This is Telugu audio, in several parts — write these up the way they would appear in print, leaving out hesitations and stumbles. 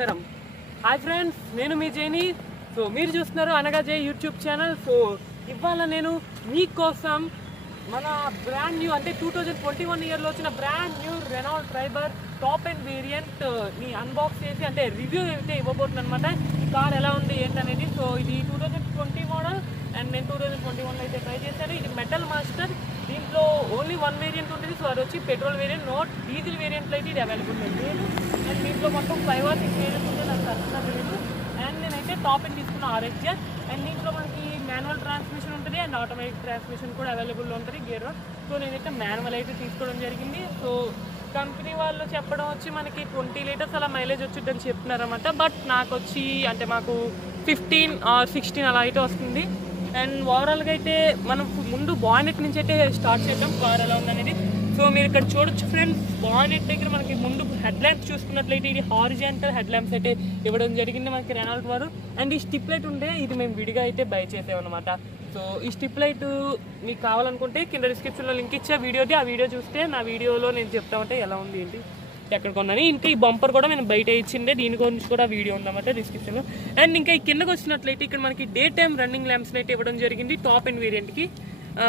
నమస్కారం. హాయ్ ఫ్రెండ్స్, నేను మీ జైని. సో మీరు చూస్తున్నారు అనగా జై యూట్యూబ్ ఛానల్. సో ఇవాళ నేను మీకోసం మన బ్రాండ్ న్యూ అంటే 2021 ఇయర్లో వచ్చిన brand new Renault Triber top and variant ని అన్బాక్స్ చేసి అంటే రివ్యూ అయితే ఇవ్వబోతుంది అనమాట. ఈ కార్ ఎలా ఉంది ఏంటనేది. సో ఇది 2020 మోడల్ అండ్ నేను 2021లో అయితే ట్రై చేశాను. ఇది మెటల్ మాస్టర్. దీంట్లో ఓన్లీ వన్ వేరియంట్ ఉంటుంది. సో అది వచ్చి పెట్రోల్ వేరియంట్, నోట్ డీజిల్ వేరియంట్లో అయితే ఇది అవైలబుల్ ఉంది. అండ్ దీంట్లో మొత్తం 5 or 6 వేరియంట్స్ ఉంటుంది, నాకు కరెక్ట్గా తెలియదు. అండ్ నేనైతే టాప్ అండ్ తీసుకున్న RXZ. అండ్ దీంట్లో మనకి మాన్యువల్ ట్రాన్స్మిషన్ ఉంటుంది అండ్ ఆటోమేటిక్ ట్రాన్స్మిషన్ కూడా అవైలబుల్ ఉంటుంది, గేర్ రోడ్. సో నేనైతే మాన్యువల్ అయితే తీసుకోవడం జరిగింది. సో కంపెనీ వాళ్ళు చెప్పడం వచ్చి మనకి 20 లీటర్స్ అలా మైలేజ్ వచ్చిందని చెప్తున్నారన్నమాట. బట్ నాకు వచ్చి అంటే మాకు 15 or 16 అలా అయితే వస్తుంది. అండ్ ఓవరాల్గా అయితే మనం ముందు బానెట్ నుంచి అయితే స్టార్ట్ చేద్దాం కార్ ఎలా ఉందనేది. సో మీరు ఇక్కడ చూడొచ్చు ఫ్రెండ్స్, బానెట్ దగ్గర మనకి ముందు హెడ్ ల్యాంప్స్ చూసుకున్నట్లయితే ఇది హారిజాంటల్ హెడ్ ల్యాంప్స్ అయితే ఇవ్వడం జరిగింది మనకి రెనాల్ట్ వారు. అండ్ ఈ స్టిప్ లైట్ ఉంటే ఇది మేము విడిగా అయితే బై చేసామన్నమాట. సో ఈ స్టిప్ లైట్ మీకు కావాలనుకుంటే కింద డిస్క్రిప్షన్లో లింక్ ఇచ్చే వీడియోది, ఆ వీడియో చూస్తే నా వీడియోలో నేను చెప్తామంటే ఎలా ఉంది ఏంటి ఎక్కడ కొన్నాను. ఇంకా ఈ బంపర్ కూడా నేను బయట ఇచ్చిండే, దీని గురించి కూడా వీడియో ఉందన్నమాట డిస్క్రిప్షన్లో. అండ్ ఇంకా ఈ కిందకు వచ్చినట్లయితే ఇక్కడ మనకి డే టైమ్ రన్నింగ్ ల్యాంప్స్ అయితే ఇవ్వడం జరిగింది. టాప్ అండ్ వేరియంట్కి,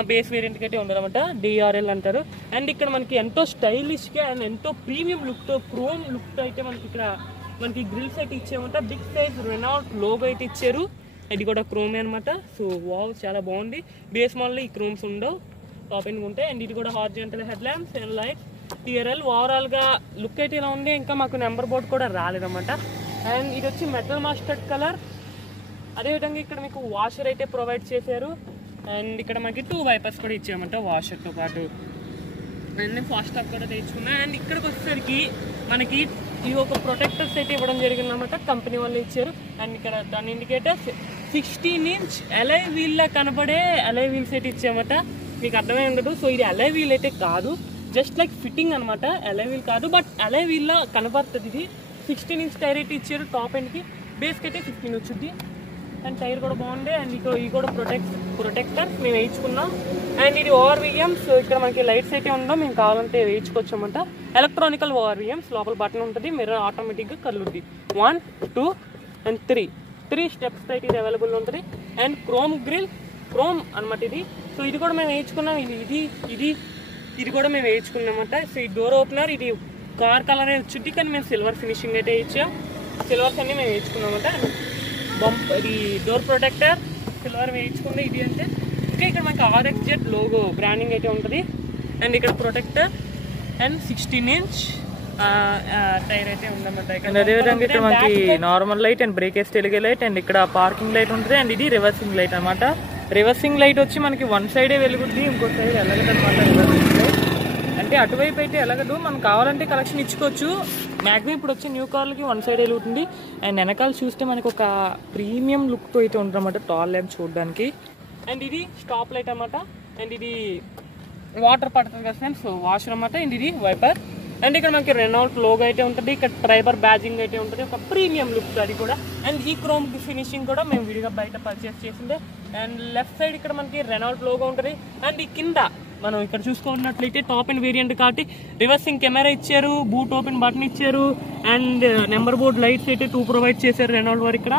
బేస్ వేరియంట్కి అయితే ఉండదన్నమాట, DRL అంటారు. అండ్ ఇక్కడ మనకి ఎంతో స్టైలిష్గా అండ్ ఎంతో ప్రీమియం లుక్తో, క్రోమ్ లుక్తో అయితే మనకి ఇక్కడ మనకి గ్రిల్స్ అయితే ఇచ్చామంట. బిగ్ సైజ్ రెనాల్ట్ లోగో అయితే ఇచ్చారు, ఇది కూడా క్రోమే అనమాట. సో వావ్, చాలా బాగుంది. బేస్ మోడల్లో ఈ క్రోమ్స్ ఉండవు, టాప్ అండ్ ఉంటాయి. అండ్ ఇది కూడా horizontal head lamps and light TRL. ఓవరాల్గా లుక్ అయితే ఇలా ఉంది. ఇంకా మాకు నెంబర్ బోర్డ్ కూడా రాలేదన్నమాట. అండ్ ఇది వచ్చి మెటల్ మాస్టర్డ్ కలర్. అదేవిధంగా ఇక్కడ మీకు వాషర్ అయితే ప్రొవైడ్ చేశారు. అండ్ ఇక్కడ మనకి 2 వైపర్స్ కూడా ఇచ్చామంట వాషర్తో పాటు. అండ్ నేను ఫాస్ట్ టాప్ కూడా తెచ్చుకున్నా. అండ్ ఇక్కడికి వచ్చేసరికి మనకి ఈ ఒక ప్రొటెక్టర్స్ అయితే ఇవ్వడం జరిగింది అనమాట, కంపెనీ వాళ్ళు ఇచ్చారు. అండ్ ఇక్కడ దాని ఇండికేటర్స్ 16 ఇంచ్ అలై వీల్లా కనబడే అలై వీల్స్ అయితే ఇచ్చామట. మీకు అర్థమై ఉండదు. సో ఇది అలై వీల్ అయితే కాదు, జస్ట్ లైక్ ఫిట్టింగ్ అనమాట, అలై వీల్ కాదు. బట్ అలై వీల్లా కనబడుతుంది. ఇది 16 ఇంచ్ టైర్ అయితే ఇచ్చారు టాప్ ఎండ్కి. బేస్కి అయితే 15 వచ్చింది. అండ్ టైర్ కూడా బాగుండే. అండ్ ఇది కూడా ప్రొటెక్టర్స్ మేము వేయించుకున్నాం. అండ్ ఇది ORVM. సో ఇక్కడ మనకి లైట్స్ అయితే ఉండవు, మేము కావాలంటే వేయించుకోవచ్చన్నమాట. ఎలక్ట్రానికల్ ORVMs, లోపల బటన్ ఉంటుంది, మిర్రర్ ఆటోమేటిక్గా కలుగుద్ది. 1, 2 and 3 స్టెప్స్ అయితే ఇది అవైలబుల్ ఉంటుంది. అండ్ క్రోమ్ గ్రిల్, క్రోమ్ అనమాట ఇది. సో ఇది కూడా మేము వేయించుకున్నాం. ఇది కూడా మేము వేయించుకున్నామన్నమాట. సో ఈ డోర్ ఓపెనర్ ఇది కార్ కలర్ వచ్చింది, కానీ మేము సిల్వర్ ఫినిషింగ్ అయితే ఇచ్చాం. సిల్వర్స్ అన్నీ మేము వేయించుకున్నామన్నమాట. ఇది డోర్ ప్రొటెక్టర్ సిల్వర్ వేయించుకుంటే ఇది అంటే. ఇంకా ఇక్కడ మనకి RXZ లోగో బ్రాండింగ్ అయితే ఉంటుంది. అండ్ ఇక్కడ ప్రొటెక్టర్ అండ్ 16 ఇంచ్ టైర్ అయితే ఉందన్నమాట. అదేవిధంగా ఇక్కడ మనకి నార్మల్ లైట్ అండ్ బ్రేకేజ్ తెలుగే లైట్ అండ్ ఇక్కడ పార్కింగ్ లైట్ ఉంటుంది. అండ్ ఇది రివర్సింగ్ లైట్ అనమాట. రివర్సింగ్ లైట్ వచ్చి మనకి వన్ సైడే వెలుగుద్ది, ఇంకో సైడ్ ఎలగదు అనమాట. రివర్సింగ్ లైట్ అంటే అటువైపు అయితే ఎలగదు, మనం కావాలంటే కలెక్షన్ ఇచ్చుకోవచ్చు. మ్యాక్సిమం ఇప్పుడు వచ్చే న్యూ కార్లకి వన్ సైడ్ వెలుగుతుంది. అండ్ వెనకాల చూస్తే మనకి ఒక ప్రీమియం లుక్తో అయితే ఉంటుందన్నమాట, టాల్ ల్యాంప్ చూడడానికి. అండ్ ఇది స్టాప్ లైట్ అనమాట. అండ్ ఇది వాటర్ పడుతుంది కదా ఫ్రెండ్స్, సో వాషర్ అనమాట. అండ్ ఇది వైపర్. అండ్ ఇక్కడ మనకి రెనాల్ట్ లోగో అయితే ఉంటుంది, ఇక్కడ ట్రైబర్ బ్యాజింగ్ అయితే ఉంటుంది, ఒక ప్రీమియం లుక్ అది కూడా. అండ్ ఈ క్రోమ్ ఫినిషింగ్ కూడా మేము విడిగా బయట పర్చేస్ చేసిందే. అండ్ లెఫ్ట్ సైడ్ ఇక్కడ మనకి రెనాల్ట్ లోగో ఉంటుంది. అండ్ ఈ కింద మనం ఇక్కడ చూసుకున్నట్లయితే టాప్ అండ్ వేరియంట్ కాబట్టి రివర్సింగ్ కెమెరా ఇచ్చారు, బూట్ ఓపెన్ బటన్ ఇచ్చారు. అండ్ నెంబర్ బోర్డ్ లైట్స్ అయితే 2 ప్రొవైడ్ చేశారు రెనాల్ట్ వారు ఇక్కడ.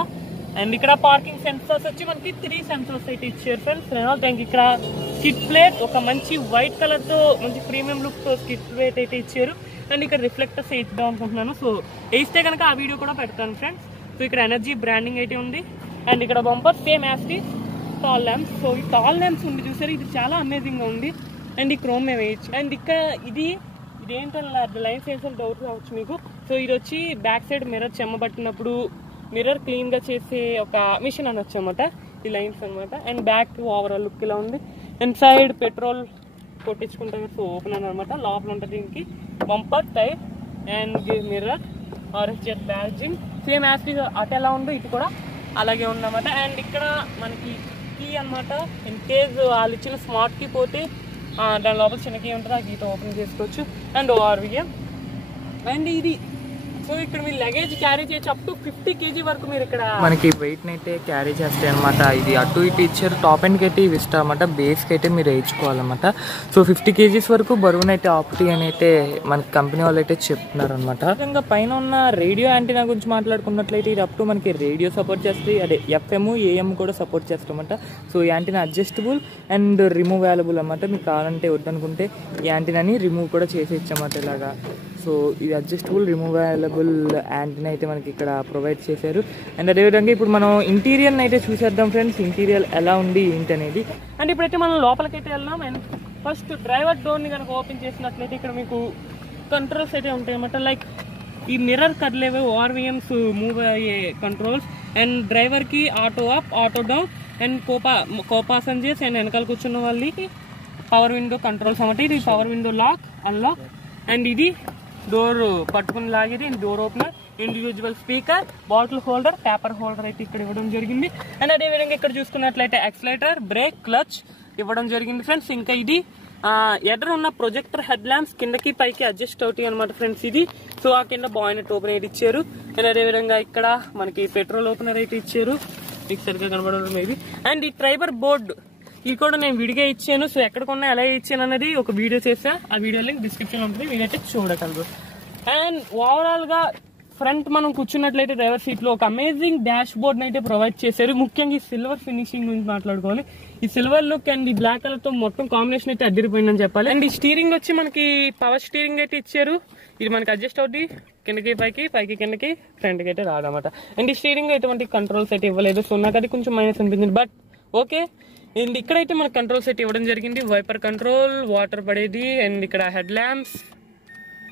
అండ్ ఇక్కడ పార్కింగ్ సెన్సర్స్ వచ్చి మనకి 3 సెన్సర్స్ అయితే ఇచ్చారు ఫ్రెండ్స్ రెనాల్ట్. అండ్ ఇక్కడ స్కిడ్ ప్లేట్ ఒక మంచి వైట్ కలర్తో మంచి ప్రీమియం లుక్తో స్కిడ్ ప్లేట్ అయితే ఇచ్చారు. అండ్ ఇక్కడ రిఫ్లెక్టర్స్ వేద్దాం అనుకుంటున్నాను. సో వేస్తే కనుక ఆ వీడియో కూడా పెడతాను ఫ్రెండ్స్. సో ఇక్కడ ఎనర్జీ బ్రాండింగ్ అయితే ఉంది. అండ్ ఇక్కడ bumper same as the tall lamps. So ఈ టాల్ ల్యాంప్స్ ఉంది చూసారు, ఇది చాలా అమేజింగ్గా ఉంది. అండ్ ఈ క్రోమ్ మేము వేయచ్చు. అండ్ ఇక్కడ ఇదేంటో లైన్స్ వేసిన డౌట్ రావచ్చు మీకు. సో ఇది వచ్చి బ్యాక్ సైడ్ మిర్రర్ చెమ్మబట్టినప్పుడు మిర్రర్ క్లీన్గా చేసే ఒక మిషన్ అనొచ్చు అనమాట, ఈ లైన్స్ అనమాట. అండ్ బ్యాక్ ఓవరాల్ లుక్ ఇలా ఉంది. అండ్ సైడ్ పెట్రోల్ కొట్టించుకుంటారు, సో ఓపెన్ అనమాట, లోపల ఉంటుంది దీనికి bumper tyre and mirror RXZ badging same as అటు ఎలా ఉందో ఇది కూడా అలాగే ఉందన్నమాట. అండ్ ఇక్కడ మనకి కీ అనమాట, ఇన్ కేజ్ వాళ్ళు ఇచ్చిన స్మార్ట్ కీ పోతే దాని లోపల చిన్న కీ ఉంటుంది, ఆ కీతో ఓపెన్ చేసుకోవచ్చు. And ORVM. అండ్ ఇది సో ఇక్కడ మీరు లగేజ్ క్యారీ చేయొచ్చు అప్ టు 50 kg వరకు మీరు ఇక్కడ మనకి వెయిట్ అయితే క్యారీ చేస్తాయి అనమాట. ఇది అటు ఇటు ఇచ్చారు. టాప్ ఎండ్కి అయితే ఇవి ఇష్టం అనమాట. బేస్కి అయితే మీరు వేయించుకోవాలన్నమాట. సో 50 kgs వరకు బరువునైతే ఆపుతాయి అని అయితే మనకి కంపెనీ వాళ్ళు అయితే చెప్తున్నారు అనమాట. ఇంకా పైన ఉన్న రేడియో యాంటీనా గురించి మాట్లాడుకున్నట్లయితే ఇది అప్ టు మనకి రేడియో సపోర్ట్ చేస్తుంది, అదే FM AM కూడా సపోర్ట్ చేస్తారన్నమాట. సో ఈ యాంటీనా అడ్జస్టబుల్ అండ్ రిమూవబుల్ అన్నమాట. మీకు కావాలంటే వద్దనుకుంటే ఈ యాంటీనాని రిమూవ్ కూడా చేసేయచ్చన్నమాట ఇలాగా. సో ఇది అడ్జస్టబుల్ రిమూవబుల్ యాంటీనా అయితే మనకి ఇక్కడ ప్రొవైడ్ చేశారు. అండ్ అదేవిధంగా ఇప్పుడు మనం ఇంటీరియర్ని అయితే చూసేద్దాం ఫ్రెండ్స్, ఇంటీరియర్ ఎలా ఉంది ఏంటి అనేది. అండ్ ఇప్పుడైతే మనం లోపలికైతే వెళ్దాం. అండ్ ఫస్ట్ డ్రైవర్ డోర్ని కనుక ఓపెన్ చేసినట్లయితే ఇక్కడ మీకు కంట్రోల్స్ అయితే ఉంటాయి అన్నమాట. లైక్ ఈ మిర్రర్ కదిలేవి ORVMs మూవ్ అయ్యే కంట్రోల్స్. అండ్ డ్రైవర్కి auto up, auto down, and co passengers and వెనకాల కూర్చున్న వాళ్ళకి పవర్ విండో కంట్రోల్స్ అన్నమాట. ఇది power window lock, unlock. And ఇది డోర్ పట్టుకుని లాగేది, door opener, individual speaker, bottle holder, paper holder అయితే ఇక్కడ ఇవ్వడం జరిగింది. అండ్ అదేవిధంగా ఇక్కడ చూసుకున్నట్లయితే యాక్సిలరేటర్, బ్రేక్, క్లచ్ ఇవ్వడం జరిగింది ఫ్రెండ్స్. ఇంకా ఇది ఎదురు ఉన్న ప్రొజెక్టర్ హెడ్ ల్యాంప్స్ కిందకి పైకి అడ్జస్ట్ అవుతాయి అనమాట ఫ్రెండ్స్ ఇది. సో ఆ కింద బాయినెట్ ఓపెన్ అయితే ఇచ్చారు. అండ్ అదేవిధంగా ఇక్కడ మనకి పెట్రోల్ ఓపెనర్ అయితే ఇచ్చారు, మీకు సరిగ్గా కనబడదు మేబీ. అండ్ ఈ ట్రైబర్ బోర్డు ఇది కూడా నేను విడిగా ఇచ్చాను. సో ఎక్కడ కొన్నా ఎలా ఇచ్చాను అనేది ఒక వీడియో చేసా, ఆ వీడియో లింక్ డిస్క్రిప్షన్ ఉంటుంది, మీరైతే చూడగలరు. అండ్ ఓవరాల్ గా ఫ్రంట్ మనం కూర్చున్నట్లయితే డ్రైవర్ సీట్ లో ఒక అమేజింగ్ డాష్ బోర్డ్ అయితే ప్రొవైడ్ చేశారు. ముఖ్యంగా ఈ సిల్వర్ ఫినిషింగ్ గురించి మాట్లాడుకోవాలి. ఈ సిల్వర్ లుక్ అండ్ ఈ బ్లాక్ కలర్ తో మొత్తం కాంబినేషన్ అయితే అదిరిపోయిందని చెప్పాలి. అండ్ ఈ స్టీరింగ్ వచ్చి మనకి పవర్ స్టీరింగ్ అయితే ఇచ్చారు. ఇది మనకి అడ్జస్ట్ అవుతుంది, కిందకి పైకి, పైకి కిందకి, ఫ్రంట్కి అయితే రాదన్నమాట. అండ్ ఈ స్టీరింగ్ ఎటువంటి కంట్రోల్స్ అయితే ఇవ్వలేదు. సో నాకు అది కొంచెం మైనస్ అనిపించింది, బట్ ఓకే. అండ్ ఇక్కడైతే మనకు కంట్రోల్స్ అయితే ఇవ్వడం జరిగింది. వైపర్ కంట్రోల్, వాటర్ పడేది, అండ్ ఇక్కడ హెడ్ ల్యాంప్స్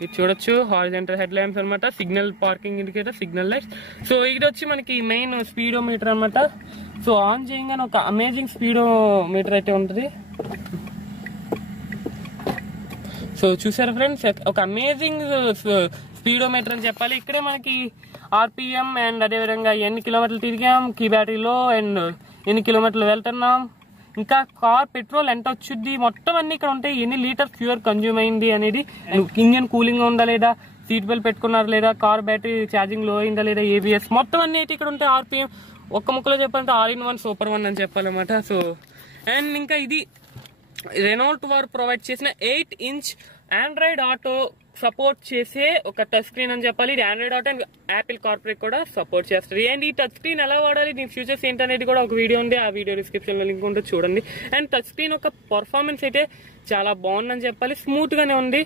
ఇది చూడొచ్చు, హారిజాంటల్ హెడ్ ల్యాంప్స్ అనమాట, signal parking indicator, signal lights. So ఇది వచ్చి మనకి మెయిన్ స్పీడోమీటర్ అనమాట. సో ఆన్ చేయగానే ఒక అమేజింగ్ స్పీడోమీటర్ అయితే ఉంటుంది. సో చూసారా ఫ్రెండ్స్, ఒక అమేజింగ్ స్పీడోమీటర్ అని చెప్పాలి. ఇక్కడే మనకి RPM అండ్ అదేవిధంగా ఎన్ని కిలోమీటర్లు తిరిగాం, కీ బ్యాటరీలో, అండ్ ఎన్ని కిలోమీటర్లు వెళ్తున్నాం, ఇంకా కార్ పెట్రోల్ ఎంత వచ్చింది, మొత్తం అన్ని ఇక్కడ ఉంటాయి. ఎన్ని లీటర్ ఫ్యూయల్ కన్జ్యూమ్ అయింది అనేది, ఇంజన్ కూలింగ్ ఉందా లేదా, సీట్ బెల్ట్ పెట్టుకున్నారు లేదా, కార్ బ్యాటరీ ఛార్జింగ్ లో అయిందా లేదా, ABS మొత్తం అన్ని అయితే ఇక్కడ ఉంటాయి. RPM ఒక్క ముక్కలో చెప్పాలంటే all in one super one అని చెప్పాలన్నమాట. సో అండ్ ఇంకా ఇది రెనాల్ట్ వారు ప్రొవైడ్ చేసిన 8-inch ఆండ్రాయిడ్ ఆటో సపోర్ట్ చేసే ఒక టచ్ స్క్రీన్ అని చెప్పాలి. ఇది Android auto and Apple corporate కూడా సపోర్ట్ చేస్తుంది. అండ్ ఈ టచ్ స్క్రీన్ ఎలా వాడాలి, దీని ఫ్యూచర్స్ ఏంటనేది కూడా ఒక వీడియో ఉంది, ఆ వీడియో డిస్క్రిప్షన్ లో లింక్ ఉంటుంది, చూడండి. అండ్ టచ్ స్క్రీన్ ఒక పర్ఫార్మెన్స్ అయితే చాలా బాగుందని చెప్పాలి, స్మూత్ గానే ఉంది.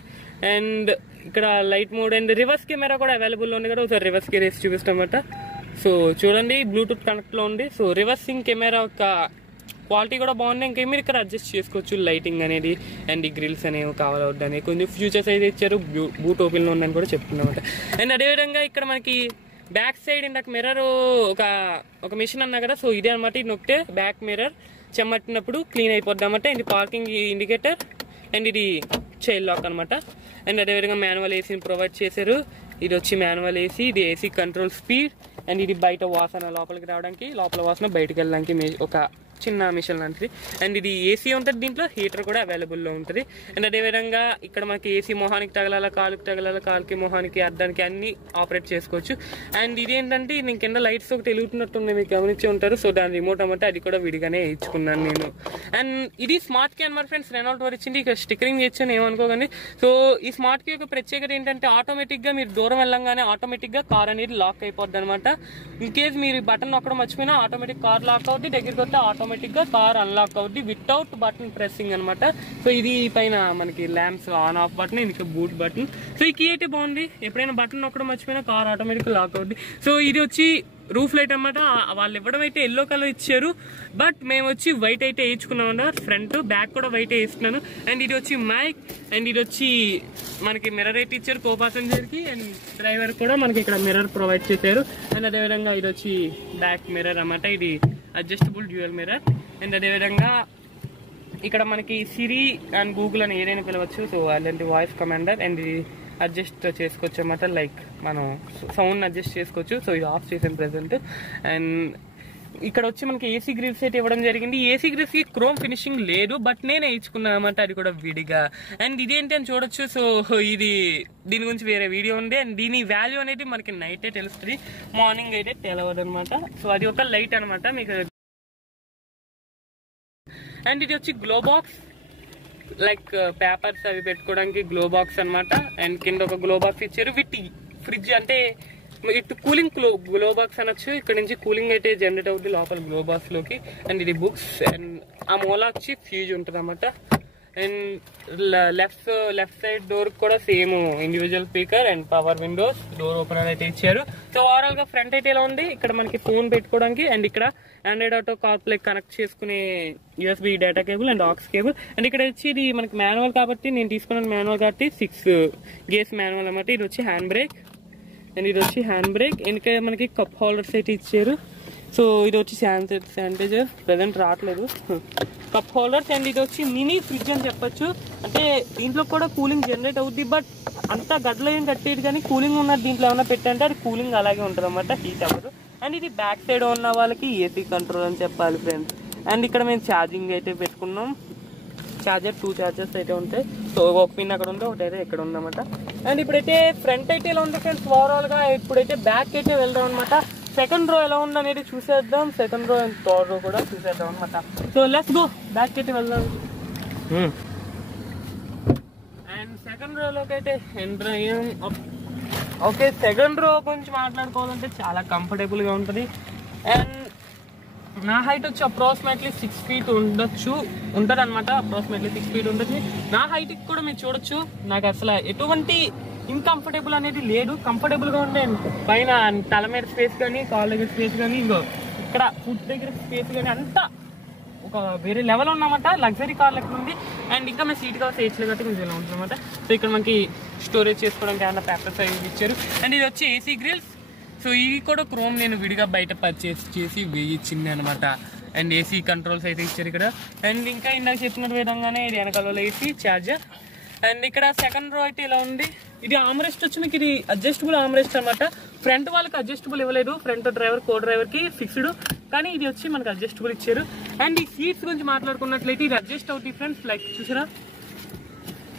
అండ్ ఇక్కడ light mode and reverse camera కూడా అవైలబుల్ ఉంది కదా, ఒకసారి రివర్స్ కి రేసి చూపిస్తామన్నమాట. సో చూడండి, బ్లూటూత్ కనెక్ట్ లో ఉంది. సో రివర్సింగ్ కెమెరా ఒక క్వాలిటీ కూడా బాగుంది. ఇంకా మీరు ఇక్కడ అడ్జస్ట్ చేసుకోవచ్చు లైటింగ్ అనేది, అండ్ ఈ గ్రిల్స్ అనేవి కావాలవద్దని కొన్ని ఫ్యూచర్స్ అయితే ఇచ్చారు. బూట్ ఓపెన్ లో ఉందని కూడా చెప్తున్నమాట. అండ్ అదేవిధంగా ఇక్కడ మనకి బ్యాక్ సైడ్ ఇందాక మిర్రర్ ఒక మిషన్ అన్నా కదా, సో ఇదే అనమాట. ఇది నొక్కితే బ్యాక్ మిర్రర్ చెమ్మట్టినప్పుడు క్లీన్ అయిపోద్ది అనమాట. ఇది పార్కింగ్ ఇండికేటర్ అండ్ ఇది చైల్డ్ లాక్ అనమాట. అండ్ అదేవిధంగా మాన్యువల్ ఏసీని ప్రొవైడ్ చేశారు. ఇది వచ్చి మాన్యువల్ ఏసీ, ఇది ఏసీ కంట్రోల్ స్పీడ్. అండ్ ఇది బయట వాసన లోపలికి రావడానికి, లోపల వాసన బయటకు వెళ్ళడానికి ఒక చిన్న మిషన్ లాంటిది. అండ్ ఇది ఏసీ ఉంటుంది, దీంట్లో హీటర్ కూడా అవైలబుల్లో ఉంటుంది. అండ్ అదేవిధంగా ఇక్కడ మనకి ఏసీ మొహానికి తగలాల, కాలుకి తగలాల, కాలుకి మొహానికి అద్దానికి అన్ని ఆపరేట్ చేసుకోవచ్చు. అండ్ ఇది ఏంటంటే నేను కింద లైట్స్ ఒకటి వెలుగుతున్నట్టుంది, మీకు గమనించి ఉంటారు. సో దాని రిమోట్ అన్నమాట, అది కూడా విడిగానే ఇచ్చుకున్నాను నేను. అండ్ ఇది స్మార్ట్ కీ అనమాట ఫ్రెండ్స్, రెనాల్ట్ వారు ఇచ్చింది. ఇక స్టిక్కరింగ్ ఇచ్చాను ఏమనుకోకండి. సో ఈ స్మార్ట్ కీ యొక్క ప్రత్యేకత ఏంటంటే ఆటోమేటిక్ గా మీరు దూరం వెళ్ళంగానే ఆటోమేటిక్ గా కార్ అనేది లాక్ అయిపోద్ది అనమాట. ఇన్ కేస్ మీరు బటన్ నొక్కడం మర్చిపోయినా ఆటోమేటిక్ కార్ లాక్ అవుద్ది, దగ్గరికి వస్తే ఆటోమేటిక్ గా కార్ అన్లాక్ అవుద్ది వితౌట్ బటన్ ప్రెస్సింగ్ అనమాట. సో ఇది పైన మనకి ల్యాంప్స్ ఆన్ ఆఫ్ బటన్, ఇది బూట్ బటన్. సో ఈ కీ అయితే బాగుంది, ఎప్పుడైనా బటన్ నొక్కడం మర్చిపోయినా కార్ ఆటోమేటిక్ లాక్ అవుద్ది. సో ఇది వచ్చి రూఫ్ లైట్ అన్నమాట. వాళ్ళు ఇవ్వడం అయితే ఎల్లో కలర్ ఇచ్చారు, బట్ మేము వచ్చి వైట్ అయితే వేయించుకున్నాం అన్నమాట. ఫ్రంట్ బ్యాక్ కూడా వైట్ వేస్తున్నాను. అండ్ ఇది వచ్చి మైక్, అండ్ ఇది వచ్చి మనకి మిర్రర్ అయితే ఇచ్చారు కో పాసెంజర్ కి, అండ్ డ్రైవర్ కూడా మనకి ఇక్కడ మిర్రర్ ప్రొవైడ్ చేశారు. అండ్ అదేవిధంగా ఇది వచ్చి బ్యాక్ మిర్రర్ అన్నమాట, ఇది అడ్జస్టబుల్ డ్యూయల్ మిర్రర్. అండ్ అదేవిధంగా ఇక్కడ మనకి సిరి అండ్ గూగుల్ అని ఏదైనా పిలవచ్చు. సో అలాంటి వాయిస్ కమాండర్, అండ్ ఇది అడ్జస్ట్ చేసుకోవచ్చు అన్నమాట. లైక్ మనం సౌండ్ అడ్జస్ట్ చేసుకోవచ్చు. సో ఇది ఆఫ్ చేసాను ప్రెసెంట్. అండ్ ఇక్కడ వచ్చి మనకి ఏసీ గ్రిల్స్ అయితే ఇవ్వడం జరిగింది. ఏసీ గ్రిల్స్ కి క్రోమ్ ఫినిషింగ్ లేదు, బట్ నేను వేయించుకున్నా అన్నమాట, అది కూడా విడిగా. అండ్ ఇదేంటి అని చూడొచ్చు. సో ఇది దీని గురించి వేరే వీడియో ఉంది. అండ్ దీని వాల్యూ అనేది మనకి నైటే తెలుస్తుంది, మార్నింగ్ అయితే తెలవదు అనమాట. సో అది ఒక లైట్ అనమాట మీకు. అండ్ ఇది వచ్చి గ్లో బాక్స్, లైక్ పేపర్స్ అవి పెట్టుకోవడానికి గ్లో బాక్స్ అనమాట. అండ్ కింద ఒక గ్లో బాక్స్ ఇచ్చారు విత్ ఫ్రిడ్జ్, అంటే ఇటు కూలింగ్ గ్లో బాక్స్ అనొచ్చు. ఇక్కడ నుంచి కూలింగ్ అయితే జనరేట్ అవుతుంది లోపల గ్లో బాక్స్ లోకి. అండ్ ఇది బుక్స్, అండ్ ఆ మూల వచ్చి ఫ్యూజ్ ఉంటుంది అనమాట. అండ్ లెఫ్ట్ సైడ్ డోర్ కూడా same individual speaker and power Windows, door opener అయితే ఇచ్చారు. సో ఓవరాల్ గా ఫ్రంట్ అయితే ఇలా ఉంది. ఇక్కడ మనకి ఫోన్ పెట్టుకోవడానికి, అండ్ ఇక్కడ ఆండ్రాయిడ్ ఆటో కార్ప్లే కనెక్ట్ చేసుకునే USB data cable and aux cable. And ఇక్కడ వచ్చి ఇది మనకి మాన్యువల్ కాబట్టి, నేను తీసుకున్నాను మాన్యువల్ కాబట్టి 6 గేర్స్ మాన్యువల్ అనమాట. ఇది వచ్చి హ్యాండ్ బ్రేక్, అండ్ ఇది వచ్చి హ్యాండ్ బ్రేక్. ఇంకా మనకి కప్ హోల్డర్స్ అయితే ఇచ్చారు. సో ఇది వచ్చి శానిటైజర్ ప్రెసెంట్ రావట్లేదు, కప్ హోల్డర్స్. అండ్ ఇది వచ్చి మినీ ఫ్రిడ్జ్ అని చెప్పొచ్చు. అంటే దీంట్లో కూడా కూలింగ్ జనరేట్ అవుద్ది, బట్ అంతా గడ్డలో ఏం కట్టేది, కానీ కూలింగ్ ఉన్నది దీంట్లో ఏమైనా పెట్టంటే అది కూలింగ్ అలాగే ఉంటుంది అనమాట, హీట్ అవ్వదు. అండ్ ఇది బ్యాక్ సైడ్ ఉన్న వాళ్ళకి ఏసీ కంట్రోల్ అని చెప్పాలి ఫ్రెండ్స్. అండ్ ఇక్కడ మేము ఛార్జింగ్ అయితే పెట్టుకున్నాం, ఛార్జర్ 2 ఛార్జర్స్ అయితే ఉంటాయి. సో ఒక పిన్ అక్కడ ఉంది, ఒకటి అయితే ఇక్కడ ఉందన్నమాట. అండ్ ఇప్పుడైతే ఫ్రంట్ అయితే ఇలా ఉంది ఫ్రెండ్స్ ఓవరాల్ గా. ఇప్పుడైతే బ్యాక్ అయితే వెళ్దాం అనమాట. సెకండ్ రో ఎలా ఉంది అనేది చూసేద్దాం, second row and third row కూడా చూసేద్దాం అనమాట. సో లెట్స్ గో, బ్యాక్ అయితే వెళ్దాం. అండ్ సెకండ్ రోలోకి అయితే ఎంటర్ అయ్యాం. ఓకే, సెకండ్ రో గురించి మాట్లాడుకోవాలంటే చాలా కంఫర్టబుల్ గా ఉంటుంది. అండ్ నా హైట్ వచ్చి అప్రాక్సిమేట్లీ 6 feet ఉంటుంది అనమాట. అప్రాక్సిమేట్లీ 6 feet ఉంటుంది. నా హైట్ కూడా మీరు చూడొచ్చు, నాకు అసలు ఎటువంటి ఇన్కంఫర్టబుల్ అనేది లేదు. కంఫర్టబుల్ గా ఉండే పైన తల మీద స్పేస్ కానీ, కాళ్ళ దగ్గర స్పేస్ కానీ, ఇక్కడ ఫుట్ దగ్గర స్పేస్ కానీ అంతా ఒక వేరే లెవెల్ ఉన్నమాట. లగ్జరీ కార్ లెక్క ఉంది. అండ్ ఇంకా మేము సీట్ కవర్స్ ఏసీలు కట్టి కొంచెం ఇలా ఉంటుంది అనమాట. సో ఇక్కడ మనకి స్టోరేజ్ చేసుకోవడానికి ఏమన్నా పేపర్స్ అవి ఇచ్చారు. అండ్ ఇది వచ్చి ఏసీ గ్రిల్స్. సో ఇవి కూడా క్రోమ్ నేను విడిగా బయట పర్చేస్ చేసి వేయించింది అనమాట. అండ్ ఏసీ కంట్రోల్స్ అయితే ఇచ్చారు ఇక్కడ. అండ్ ఇంకా ఇందాక చెప్పిన విధంగానే ఇది వెనకాల ఏసీ ఛార్జర్. అండ్ ఇక్కడ సెకండ్ రో అయితే ఇలా ఉంది. ఇది ఆమ్రెస్ట్ వచ్చి మీకు ఇది అడ్జస్టబుల్ ఆమ్రెస్ట్ అనమాట. ఫ్రంట్ వాళ్ళకి అడ్జస్టబుల్ ఇవ్వలేదు, ఫ్రంట్ డ్రైవర్ కో డ్రైవర్ కి ఫిక్స్డ్, కానీ ఇది వచ్చి మనకి అడ్జస్టబుల్ ఇచ్చారు. అండ్ ఈ సీట్స్ గురించి మాట్లాడుకున్నట్లయితే ఇది అడ్జస్ట్ అవుతుంది ఫ్రెండ్స్. లైక్ చూసారా,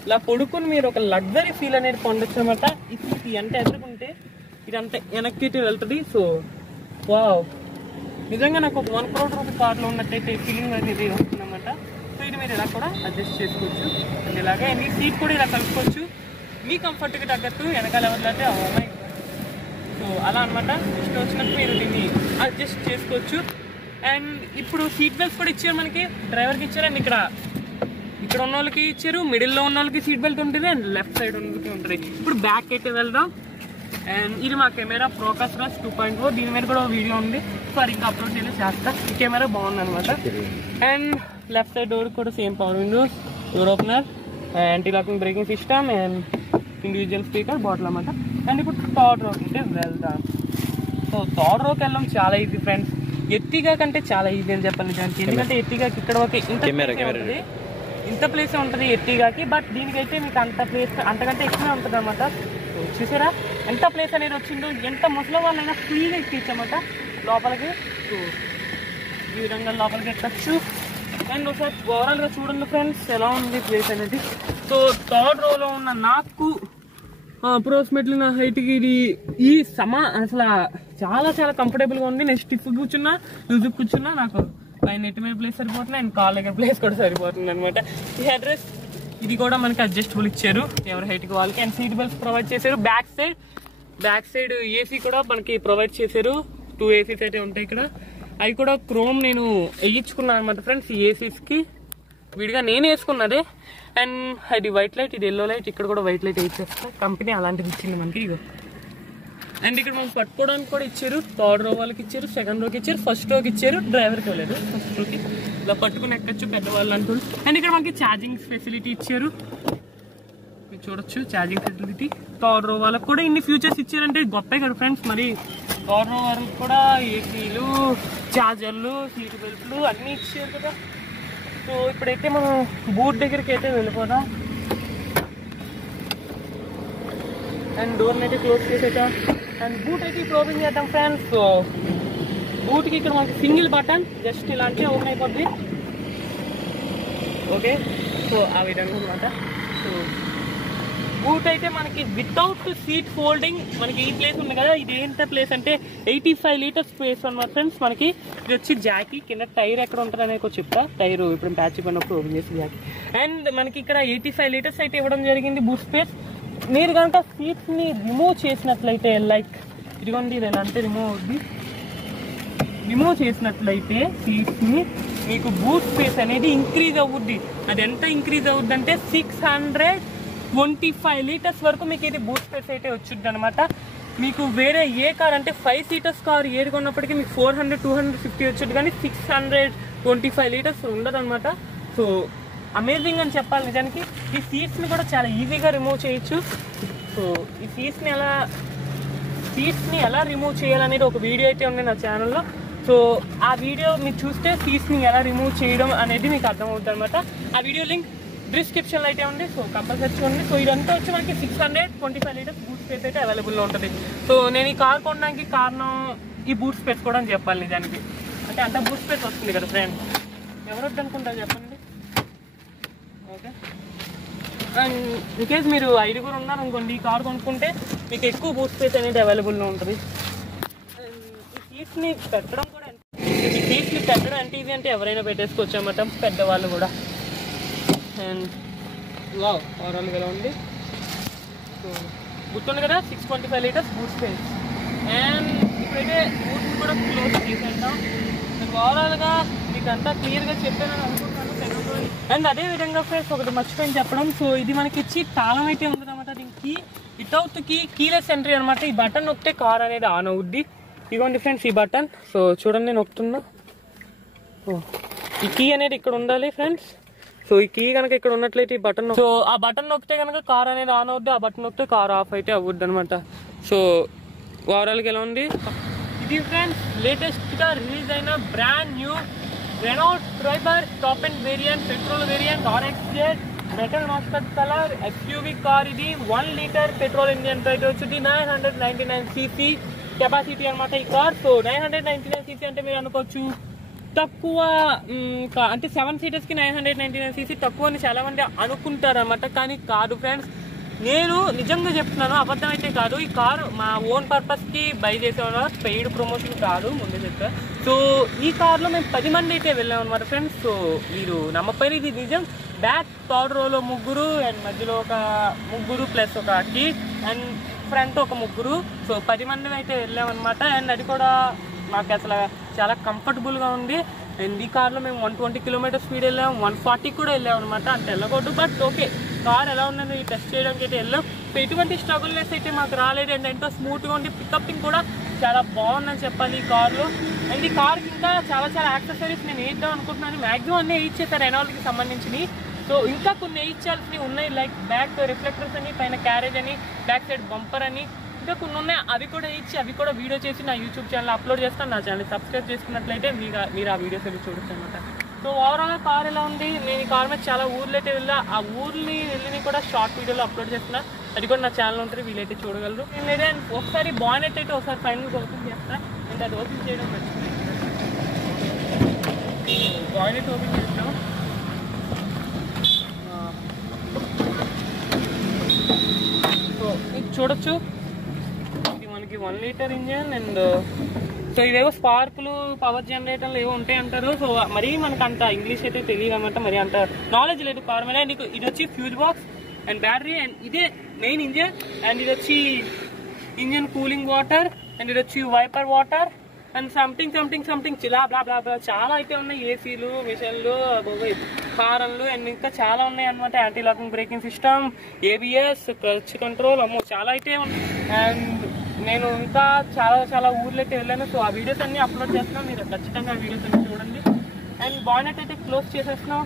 ఇలా పడుకుని మీరు ఒక లగ్జరీ ఫీల్ అనేది పొందొచ్చు అనమాట. ఇది అంటే ఎదుర్కొంటే ఇదంతా వెనక్కి వెళ్తుంది. సో వావ్, నిజంగా నాకు ఒక 1 crore రూపీ కార్లో ఉన్నట్టయితే ఫీలింగ్ అనేది వస్తుందన్నమాట. సో ఇది మీరు ఇలా కూడా అడ్జస్ట్ చేసుకోవచ్చు. అండ్ ఇలాగే మీ సీట్ కూడా ఇలా కలుపుకోవచ్చు మీ కంఫర్ట్కి తగ్గట్టు. వెనకాల ఎవరికంటే అమ్మాయి, సో అలా అనమాట. ఇష్టం వచ్చినట్టు మీరు దీన్ని అడ్జస్ట్ చేసుకోవచ్చు. అండ్ ఇప్పుడు సీట్ బెల్ట్స్ కూడా ఇచ్చారు మనకి, డ్రైవర్కి ఇచ్చారు. అండ్ ఇక్కడ ఉన్న వాళ్ళకి ఇచ్చారు, మిడిల్లో ఉన్న వాళ్ళకి సీట్ బెల్ట్ ఉంటుంది, అండ్ లెఫ్ట్ సైడ్ ఉన్నకి ఉంటుంది. ఇప్పుడు బ్యాక్ అయితే వెళ్దాం. అండ్ ఇది మా కెమెరా ప్రోకాస్ రాస్ 2.4, దీని మీద కూడా వీడియో ఉంది. సో అది ఇంకా అప్లోడ్ చేయలేదు, చేస్తా. ఈ కెమెరా బాగుంది అనమాట. అండ్ లెఫ్ట్ సైడ్ డోర్ కూడా same power Windows, door opener, anti locking braking system, and individual speaker bottle అనమాట. అండ్ ఇప్పుడు థర్డ్ రోకి అయితే వెళ్దాం. సో థర్డ్ రోకి వెళ్ళడం చాలా ఈజీ ఫ్రెండ్స్. ఎర్టిగా కంటే చాలా ఈజీ అని చెప్పండి దానికి. ఎందుకంటే ఎర్టిగాకి ఇక్కడ ఒక ఇంత ప్లేసే ఉంటుంది ఎర్టిగాకి, బట్ దీనికైతే మీకు అంతకంటే ఎక్కువే ఉంటుంది అనమాట. చూసారా ఎంత ప్లేస్ అనేది వచ్చిందో, ఎంత ముసలి వాళ్ళైనా ఫ్రీగా ఎక్కించమాట లోపలికి. సో ఈ విధంగా లోపలికి ఎక్కచ్చు. అండ్ ఒకసారి ఓవరాల్గా చూడండి ఫ్రెండ్స్ ఎలా ఉంది ప్లేస్ అనేది. సో థర్డ్ రోలో ఉన్న నాకు అప్రాక్సిమేట్లీ నా హైట్కి ఇది ఈ అసలు చాలా చాలా కంఫర్టబుల్గా ఉంది. నేను స్టిఫ్ కూర్చున్నా, లూజ్ కూర్చున్నా నాకు పైన నెట్ మీద ప్లేస్ సరిపోతుంది, అండ్ కాళ్ళ దగ్గర ప్లేస్ కూడా సరిపోతుంది అనమాట. ఈ అడ్రస్ ఇది కూడా మనకి అడ్జస్టబుల్ ఇచ్చారు ఎవరి హైట్కి వాళ్ళకి. అండ్ సీట్ బెల్ట్స్ ప్రొవైడ్ చేశారు. బ్యాక్ సైడ్ ఏసీ కూడా మనకి ప్రొవైడ్ చేశారు. 2 ఏసీస్ అయితే ఉంటాయి ఇక్కడ. అవి కూడా క్రోమ్ నేను వేయించుకున్నాను అనమాట ఫ్రెండ్స్. ఈ ఏసీస్కి విడిగా నేను వేసుకున్నదే. అండ్ అది వైట్ లైట్, ఇది ఎల్లో లైట్, ఇక్కడ కూడా వైట్ లైట్ వేసేస్తా. కంపెనీ అలాంటిది ఇచ్చింది మనకి. ఇగో అండ్ ఇక్కడ మనం పట్టుకోవడానికి కూడా ఇచ్చారు. థర్డ్ రో వాళ్ళకి ఇచ్చారు, సెకండ్ రోకి ఇచ్చారు, ఫస్ట్ రోకి ఇచ్చారు, డ్రైవర్కి ఇవ్వలేదు. ఫస్ట్ రోకి ఇలా పట్టుకుని ఎక్కచ్చు పెద్దవాళ్ళు అనుకోండి. అండ్ ఇక్కడ మనకి ఛార్జింగ్ ఫెసిలిటీ ఇచ్చారు, మీరు చూడొచ్చు ఛార్జింగ్ ఫెసిలిటీ. థర్డ్ రో వాళ్ళకి కూడా ఇన్ని ఫ్యూచర్స్ ఇచ్చారంటే గొప్పే కదా ఫ్రెండ్స్. మరి థర్డ్ రో వాళ్ళకి కూడా ఏసీలు, ఛార్జర్లు, సీట్ బెల్ట్లు అన్నీ ఇచ్చారు కదా. సో ఇప్పుడైతే మనం బూట్ దగ్గరికి అయితే వెళ్ళిపోదాం. అండ్ డోర్ని అయితే క్లోజ్ చేసేద్దాం. అండ్ బూట్ అయితే ఇప్పుడు ఓపెన్ చేద్దాం ఫ్రెండ్స్. సో బూట్కి ఇక్కడ మనకి సింగిల్ బటన్ జస్ట్ ఇలా అంటే ఓపెన్ అయిపోద్ది. ఓకే, సో ఆ విధంగా అనమాట. సో బూట్ అయితే మనకి వితౌట్ సీట్ ఫోల్డింగ్ మనకి ఈ ప్లేస్ ఉంది కదా, ఇది ఏంట ప్లేస్ అంటే 85 లీటర్స్ స్పేస్ అన్నమాట ఫ్రెండ్స్. మనకి ఇది వచ్చి జాకీ, కింద టైర్ ఎక్కడ ఉంటుంది అనేది చెప్తా. టైర్ ఇప్పుడు ప్యాచ్ పడినప్పుడు ఓపెన్ చేసి జాకీ. అండ్ మనకి ఇక్కడ 85 లీటర్స్ అయితే ఇవ్వడం జరిగింది బూట్ స్పేస్. మీరు కనుక సీట్స్ని రిమూవ్ చేసినట్లయితే, లైక్ ఇదిగోండి ఇది ఎలా అంటే రిమూవ్ చేసినట్లయితే సీట్స్ని మీకు బూట్ స్పేస్ అనేది ఇంక్రీజ్ అవుద్ది. అది ఎంత ఇంక్రీజ్ అవుద్ది అంటే 625 లీటర్స్ వరకు మీకు ఇది బూట్ స్పేస్ అయితే వచ్చుద్ది అనమాట. మీకు వేరే ఏ కార్ అంటే 5 సీటర్స్ కార్ ఏది కొన్నప్పటికీ మీకు 400-250 వచ్చుద్ది, కానీ 625 లీటర్స్ ఉండదు అనమాట. సో అమేజింగ్ అని చెప్పాలి నిజానికి. ఈ సీట్స్ని కూడా చాలా ఈజీగా రిమూవ్ చేయొచ్చు. సో ఈ సీట్స్ని ఎలా రిమూవ్ చేయాలనేది ఒక వీడియో అయితే ఉంది నా ఛానల్లో. సో ఆ వీడియో మీరు చూస్తే సీట్స్ని ఎలా రిమూవ్ చేయడం అనేది మీకు అర్థమవుతుంది అనమాట. ఆ వీడియో లింక్ డిస్క్రిప్షన్లో అయితే ఉంది. సో కంపల్సరీ చూడండి. సో ఇదంతా వచ్చి మనకి 625 లీటర్స్ బూట్ స్పేస్ అయితే అవైలబుల్లో ఉంటుంది. సో నేను ఈ కార్ కొనడానికి కారణం ఈ బూట్ స్పేస్ కూడా అని చెప్పాలి నిజానికి. అంటే అంత బూట్ స్పేస్ వస్తుంది కదా ఫ్రెండ్, ఎవరు వద్దనుకుంటారు చెప్పండి. ఓకే, అండ్ ఇన్కేస్ మీరు 5 ఉన్నారనుకోండి, ఈ కార్ కొనుక్కుంటే మీకు ఎక్కువ బూట్ స్పేస్ అనేది అవైలబుల్లో ఉంటుంది. ఈ సీట్స్ని పెట్టడం కూడా ఎంత ఈజీ అంటే ఎవరైనా పెట్టేసుకోవచ్చు అన్నమాట, పెద్దవాళ్ళు కూడా. అండ్ వావ్, ఓవరాల్ ఎలా ఉంది. సో గుర్తుంది కదా 625 లీటర్స్ బూట్ స్పేస్. అండ్ ఇప్పుడైతే బూట్ని కూడా క్లోజ్ చేసేద్దాం. ఓవరాల్గా మీకు అంతా క్లియర్గా చెప్పానని అనుకుంటున్నాను. అండ్ అదేవిధంగా ఫ్రెండ్స్ ఒకటి మర్చిపోయింది చెప్పడం. సో ఇది మనకి ఇచ్చి తాళం అయితే ఉంటుంది అనమాట. దీనికి వితౌట్ కీలెస్ ఎంట్రీ అనమాట. ఈ బటన్ నొక్కితే కార్ అనేది ఆన్ అవుద్ది. ఇదిగోండి ఫ్రెండ్స్ ఈ బటన్. సో చూడండి నేను నొక్కుతున్నా. ఈ కీ అనేది ఇక్కడ ఉండాలి ఫ్రెండ్స్. సో ఈ కీ కనుక ఇక్కడ ఉన్నట్లయితే ఈ బటన్, సో ఆ బటన్ నొక్కితే కనుక కార్ అనేది ఆన్ అవుద్ది, ఆ బటన్ నొక్కితే కార్ ఆఫ్ అయితే అవుద్ది అనమాట. సో ఓవరాల్గా ఎలా ఉంది ఇది ఫ్రెండ్స్, లేటెస్ట్గా రిలీజ్ అయిన brand new Renault Triber top and variant petrol variant RX-Z metal mustard colour SUV car. ఇది 1 లీటర్ పెట్రోల్ ఇంజిన్ అయితే వచ్చింది. 999cc కెపాసిటీ అనమాట ఈ కార్. సో 999cc అంటే మీరు అనుకోవచ్చు తక్కువ, అంటే 7 సీటర్స్కి 999cc తక్కువ అని చాలా మంది అనుకుంటారు అనమాట. కానీ కాదు ఫ్రెండ్స్, నేను నిజంగా చెప్తున్నాను, అబద్ధం అయితే కాదు. ఈ కార్ మా ఓన్ పర్పస్కి బై చేసేవాళ్ళ, పెయిడ్ ప్రమోషన్ కాదు, ముందే చెప్తా. సో ఈ కార్లో మేము 10 మంది అయితే వెళ్ళాం అనమాట ఫ్రెండ్స్. సో మీరు నమ్మపోయిన ఇది నిజం. బ్యాక్ థర్డ్ రోలో 3 అండ్ మధ్యలో ఒక 3 ప్లస్ ఒక కిడ్ అండ్ ఫ్రంట్ ఒక 3. సో 10 మంది అయితే వెళ్ళామన్నమాట. అండ్ అది కూడా మాకు అసలు చాలా కంఫర్టబుల్గా ఉంది. అండ్ ఈ కార్లో మేము 120 కిలోమీటర్ స్పీడ్ వెళ్ళాం, 140 కూడా వెళ్ళాం అనమాట. అంటే వెళ్ళకూడదు, బట్ ఓకే కార్ ఎలా ఉందని టెస్ట్ చేయడానికి అయితే వెళ్ళాం. సో ఎటువంటి స్ట్రగుల్నెస్ అయితే మాకు రాలేదు. అండ్ ఎంతో స్మూత్గా ఉంది, పికప్పింగ్ కూడా చాలా బాగుందని చెప్పాలి ఈ కార్లో. అండ్ ఈ కార్కి ఇంకా చాలా యాక్సెసరీస్ నేను వేద్దాం అనుకుంటున్నాను. మ్యాక్సిమం అన్నీ వేయించేసారు రెనాల్ట్కి సంబంధించినవి. సో ఇంకా కొన్ని వేయించాల్సినవి ఉన్నాయి, లైక్ బ్యాక్ రిఫ్లెక్టర్స్ అని, పైన క్యారేజ్ అని, బ్యాక్ సైడ్ బంపర్ అని, ఇంకా కొన్ని ఉన్నాయి. అవి కూడా ఇచ్చి అవి కూడా వీడియో చేసి నా యూట్యూబ్ ఛానల్ అప్లోడ్ చేస్తాను. నా ఛానల్ సబ్స్క్రైబ్ చేసుకున్నట్లయితే మీరు ఆ వీడియోస్ అవి చూడొచ్చు అనమాట. సో ఓవరాల్గా కార్ ఎలా ఉంది, నేను ఈ కార్ మీద చాలా ఊర్లు అయితే వెళ్ళా. ఆ ఊర్ని వెళ్ళి కూడా షార్ట్ వీడియోలో అప్లోడ్ చేస్తున్నా. అది కూడా నా ఛానల్ ఉంటుంది, వీలైతే చూడగలరు. నేను లేదా ఒకసారి బానెట్ అయితే ఒకసారి ఫైనల్గా ఓపెన్ చేస్తా. అంటే అది ఓపెన్ చేయడం మర్చిపోయింది. బానెట్ ఓపెన్ చేస్తాం. సో ఇది చూడొచ్చు, ఇది మనకి 1 లీటర్ ఇంజన్. అండ్ సో ఇవేవో స్పార్కులు, పవర్ జనరేటర్లు ఏవో ఉంటాయి అంటారు. సో మరీ మనకు అంత ఇంగ్లీష్ అయితే తెలియదు అనమాట, మరి అంత నాలెడ్జ్ లేదు కార్ మీద. నీకు ఇది వచ్చి fuse box and battery, and ఇదే మెయిన్ ఇంజన్. అండ్ ఇది వచ్చి ఇంజన్ కూలింగ్ వాటర్, అండ్ ఇది వచ్చి వైపర్ వాటర్, అండ్ సంథింగ్ చిలా బ్లా బ్లా బ్లా చాలా అయితే ఉన్నాయి. ఏసీలు, మిషన్లు, హారన్లు, అండ్ ఇంకా చాలా ఉన్నాయి అనమాట. Anti locking braking system, ABS, clutch control, అమ్మో చాలా అయితే ఉన్నాయి. అండ్ నేను ఇంకా చాలా ఊర్లు అయితే వెళ్ళాను. సో ఆ వీడియోస్ అన్ని అప్లోడ్ చేస్తున్నాను, మీరు ఖచ్చితంగా ఆ వీడియోస్ అన్ని చూడండి. అండ్ బానెట్ అయితే క్లోజ్ చేసేస్తున్నాం.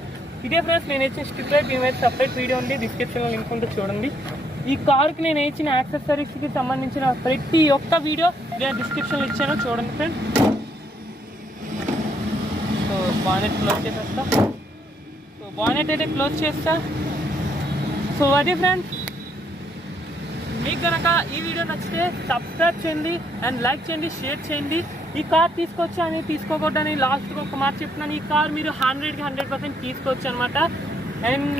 ఇదే ఫ్రెండ్స్ నేను ఇచ్చిన స్టిక్ రైట్ మీద సపరేట్ వీడియో ఉంది, డిస్క్రిప్షన్లో లింక్ ఉంటే చూడండి. ఈ కార్కి నేను ఇచ్చిన యాక్సెసరీస్కి సంబంధించిన ప్రతి ఒక్క వీడియో నేను డిస్క్రిప్షన్లో ఇచ్చాను, చూడండి ఫ్రెండ్స్. సో బానెట్ క్లోజ్ చేసేస్తా. సో బానెట్ అయితే క్లోజ్ చేస్తా. సో అది ఫ్రెండ్స్, మీకు కనుక ఈ వీడియో నచ్చితే సబ్స్క్రైబ్ చేయండి, అండ్ లైక్ చేయండి, షేర్ చేయండి. ఈ కార్ తీసుకోవచ్చు అని తీసుకోకూడదని లాస్ట్గా ఒక మాట చెప్తున్నాను. ఈ కార్ మీరు 100కి 100% తీసుకోవచ్చు అనమాట. అండ్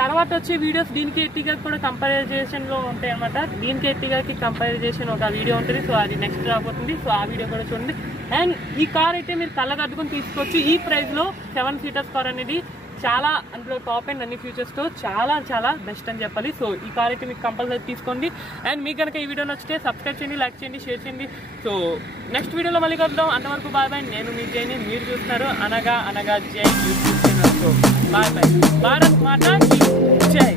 తర్వాత వచ్చే వీడియోస్ దీనికి ఎట్టిగా కూడా కంపారిజేషన్లో ఉంటాయి అనమాట. దీనికి ఎట్టిగాకి కంపారిజేషన్ ఒక వీడియో ఉంటుంది. సో అది నెక్స్ట్ రాబోతుంది. సో ఆ వీడియో కూడా చూడండి. అండ్ ఈ కార్ అయితే మీరు కళ్ళగద్దుకొని తీసుకోవచ్చు. ఈ ప్రైస్లో 7 సీటర్స్ కార్ అనేది చాలా అందులో టాప్ అండ్ అన్ని ఫీచర్స్తో చాలా బెస్ట్ అని చెప్పాలి. సో ఈ కార్ అయితే మీకు కంపల్సరీ తీసుకోండి. అండ్ మీకు కనుక ఈ వీడియో నచ్చితే సబ్స్క్రైబ్ చేయండి, లైక్ చేయండి, షేర్ చేయండి. సో నెక్స్ట్ వీడియోలో మళ్ళీ కలుద్దాం. అంతవరకు బాయ్ బాయ్. నేను మీ జైని, మీరు చూస్తున్నారు అనగా Jai YouTube channel. So bye bye. Bharat మాతా కీ జై.